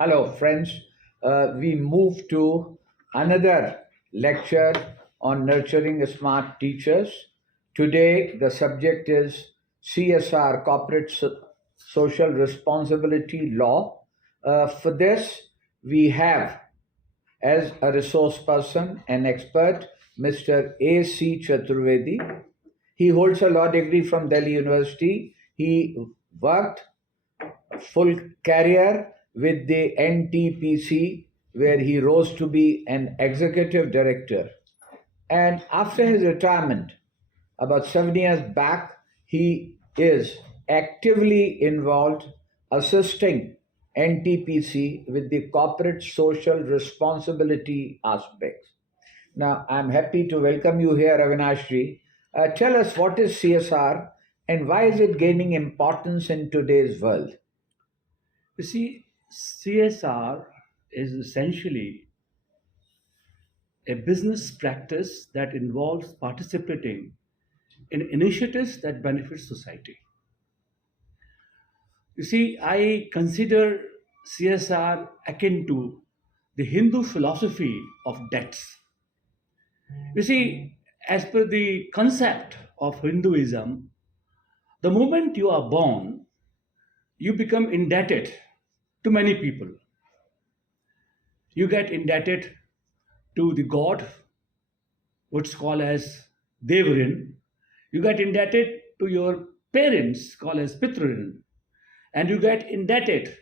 Hello, friends. We move to another lecture on nurturing smart teachers. Today, the subject is CSR, Corporate Social Responsibility Law. For this, we have as a resource person and expert Mr. A.C. Chaturvedi. He holds a law degree from Delhi University. He worked full career with the NTPC, where he rose to be an executive director. And after his retirement, about 7 years back, he is actively involved assisting NTPC with the corporate social responsibility aspects. Now, I'm happy to welcome you here, Avinashji. Tell us, what is CSR and why is it gaining importance in today's world? You see, CSR is essentially a business practice that involves participating in initiatives that benefit society. You see, I consider CSR akin to the Hindu philosophy of debts. You see, as per the concept of Hinduism, the moment you are born, you become indebted to many people. You get indebted to the god, what's called as Devrin. You get indebted to your parents, called as Pitrin. And you get indebted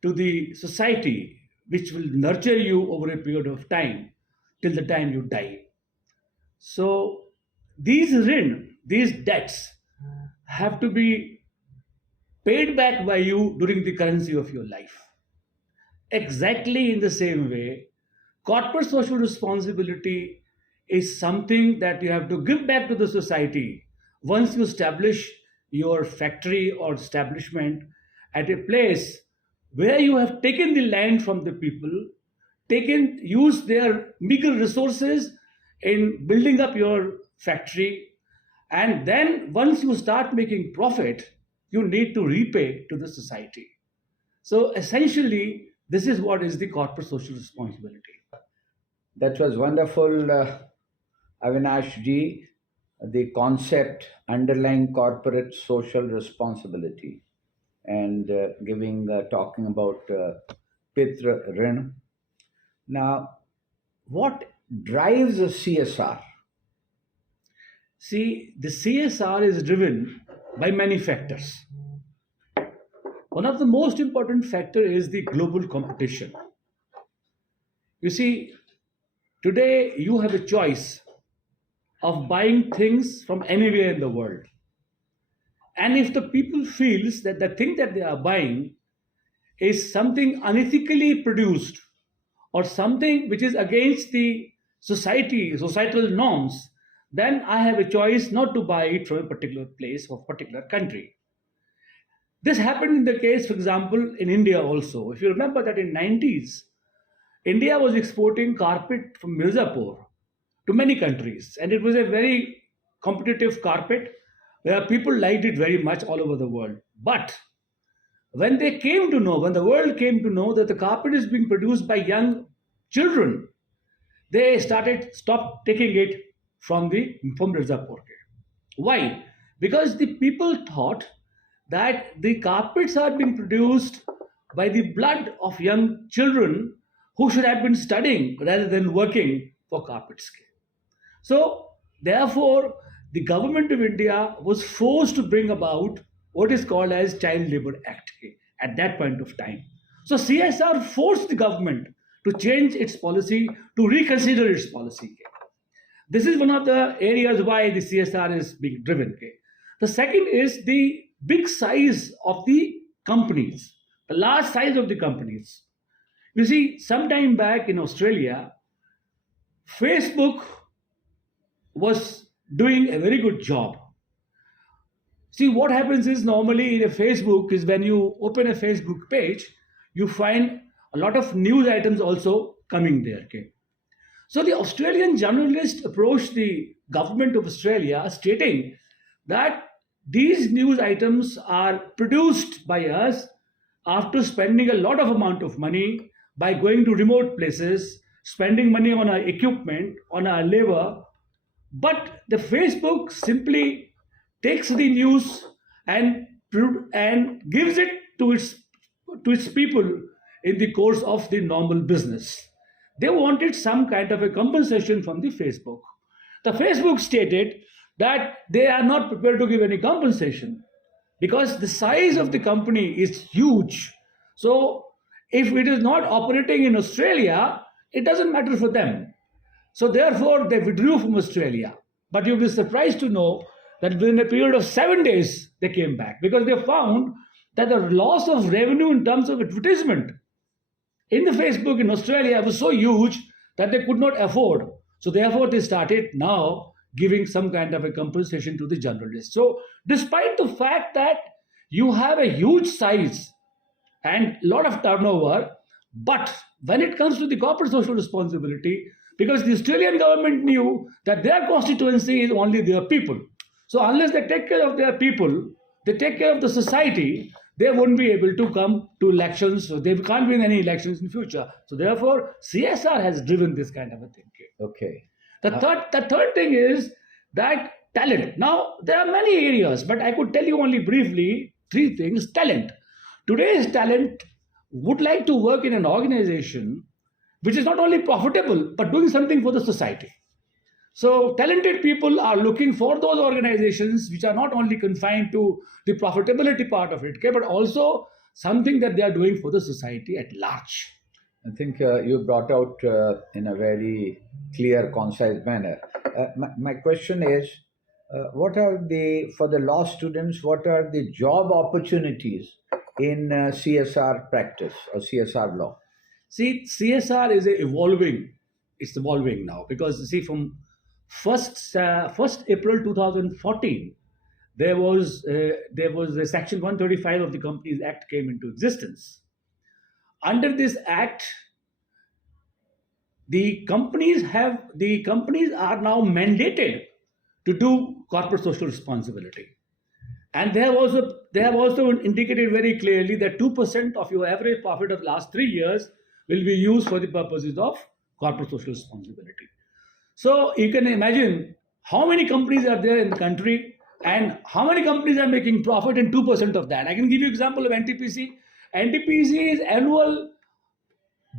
to the society, which will nurture you over a period of time till the time you die. So these rin, these debts have to be paid back by you during the currency of your life. Exactly in the same way, corporate social responsibility is something that you have to give back to the society once you establish your factory or establishment at a place where you have taken the land from the people, used their meager resources in building up your factory, and then once you start making profit, you need to repay to the society. So essentially, this is what is the corporate social responsibility. That was wonderful, Avinash ji, the concept underlying corporate social responsibility and talking about Pitra Rin. Now, what drives a CSR? See, the CSR is driven by many factors. One of the most important factors is the global competition. You see, today you have a choice of buying things from anywhere in the world. And if the people feels that the thing that they are buying is something unethically produced or something which is against the societal norms, then I have a choice not to buy it from a particular place or particular country. This happened in the case, for example, in India also. If you remember that in 90s, India was exporting carpet from Mirzapur to many countries, and it was a very competitive carpet where people liked it very much all over the world. But when the world came to know that the carpet is being produced by young children, they stopped taking it from Mirzapur. Why? Because the people thought that the carpets are being produced by the blood of young children who should have been studying rather than working for carpets. So, therefore, the government of India was forced to bring about what is called as Child Labor Act at that point of time. So, CSR forced the government to change its policy, to reconsider its policy. This is one of the areas why the CSR is being driven. The second is the big size of the companies, the large size of the companies. You see, some time back in Australia, Facebook was doing a very good job. See, what happens is normally in a Facebook is when you open a Facebook page, you find a lot of news items also coming there. So the Australian journalist approached the government of Australia stating that these news items are produced by us after spending a lot of amount of money by going to remote places, spending money on our equipment, on our labor, but the Facebook simply takes the news and gives it to its people in the course of the normal business. They wanted some kind of a compensation from the Facebook. The Facebook stated that they are not prepared to give any compensation because the size of the company is huge. So if it is not operating in Australia, it doesn't matter for them. So therefore, they withdrew from Australia. But you'll be surprised to know that within a period of 7 days, they came back because they found that the loss of revenue in terms of advertisement in the Facebook in Australia was so huge that they could not afford. So therefore, they started now giving some kind of a compensation to the journalists. So despite the fact that you have a huge size and a lot of turnover, but when it comes to the corporate social responsibility, because the Australian government knew that their constituency is only their people. So unless they take care of their people, they take care of the society, they won't be able to come to elections. So they can't win any elections in future. So therefore, CSR has driven this kind of a thinking. Okay. The third thing is that talent. Now, there are many areas, but I could tell you only briefly 3 things. Talent. Today's talent would like to work in an organization which is not only profitable, but doing something for the society. So talented people are looking for those organizations which are not only confined to the profitability part of it, but also something that they are doing for the society at large. I think you brought out in a very clear, concise manner. My question is, what are for the law students, what are the job opportunities in CSR practice or CSR law? See, CSR is evolving. It's evolving now because see, from 1st April 2014, there was a Section 135 of the Companies Act came into existence. Under this act, the companies are now mandated to do corporate social responsibility, and they have also indicated very clearly that 2% of your average profit of last 3 years will be used for the purposes of corporate social responsibility. So you can imagine how many companies are there in the country and how many companies are making profit in 2% of that. I can give you example of NTPC. NTPC's annual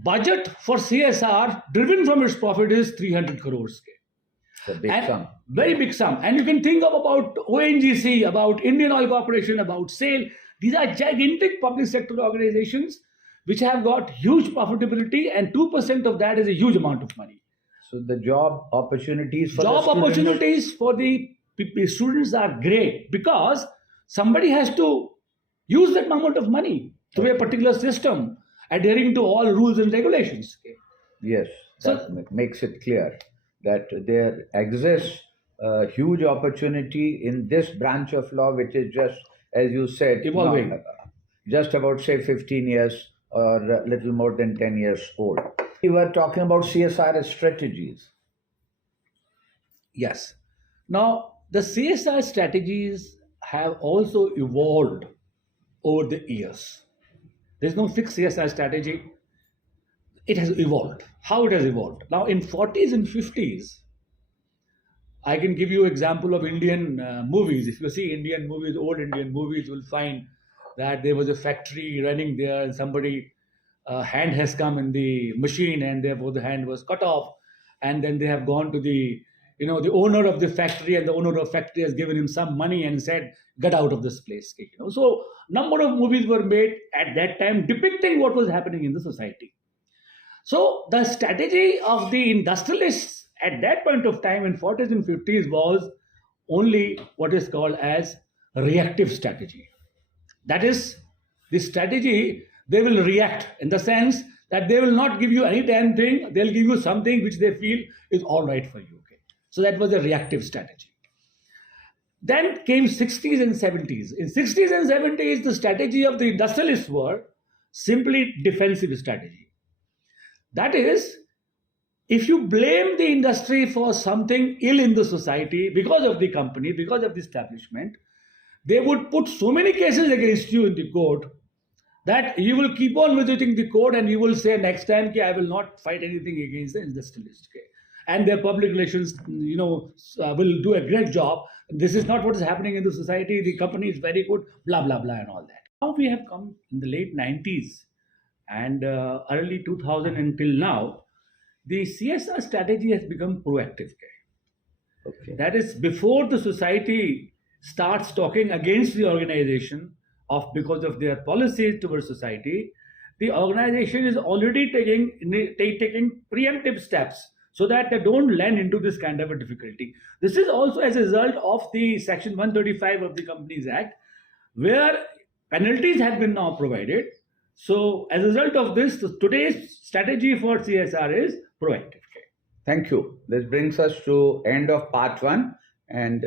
budget for CSR driven from its profit is 300 crores. It's a big sum. Very big sum. And you can think of about ONGC, about Indian Oil Corporation, about SAIL. These are gigantic public sector organizations which have got huge profitability, and 2% of that is a huge amount of money. So the job opportunities for the students are great because somebody has to use that amount of money through a particular system, adhering to all rules and regulations. Yes, that makes it clear that there exists a huge opportunity in this branch of law, which is just, as you said, evolving. Just about, say, 15 years or a little more than 10 years old. We were talking about CSR strategies. Yes. Now, the CSR strategies have also evolved over the years. There's no fixed CSR strategy. It has evolved. How it has evolved? Now, in 40s and 50s, I can give you an example of Indian movies. If you see Indian movies, old Indian movies, you will find that there was a factory running there and somebody hand has come in the machine and therefore the hand was cut off, and then they have gone to the owner of the factory, and the owner of the factory has given him some money and said, get out of this place. So number of movies were made at that time depicting what was happening in the society. So the strategy of the industrialists at that point of time in 40s and 50s was only what is called as reactive strategy. That is the strategy. They will react in the sense that they will not give you any damn thing. They'll give you something which they feel is all right for you. Okay? So that was a reactive strategy. Then came 60s and 70s. In 60s and 70s, the strategy of the industrialists were simply defensive strategy. That is, if you blame the industry for something ill in the society because of the company, because of the establishment, they would put so many cases against you in the court that you will keep on visiting the court and you will say next time I will not fight anything against the industrialist. And their public relations, will do a great job. This is not what is happening in the society. The company is very good, blah, blah, blah, and all that. Now we have come in the late 90s and early 2000 until now, the CSR strategy has become proactive. Okay. That is, before the society starts talking against the organization because of their policies towards society, the organization is already taking preemptive steps so that they don't land into this kind of a difficulty. This is also as a result of the Section 135 of the Companies Act, where penalties have been now provided. So as a result of this, today's strategy for CSR is proactive. Thank you. This brings us to end of part 1, and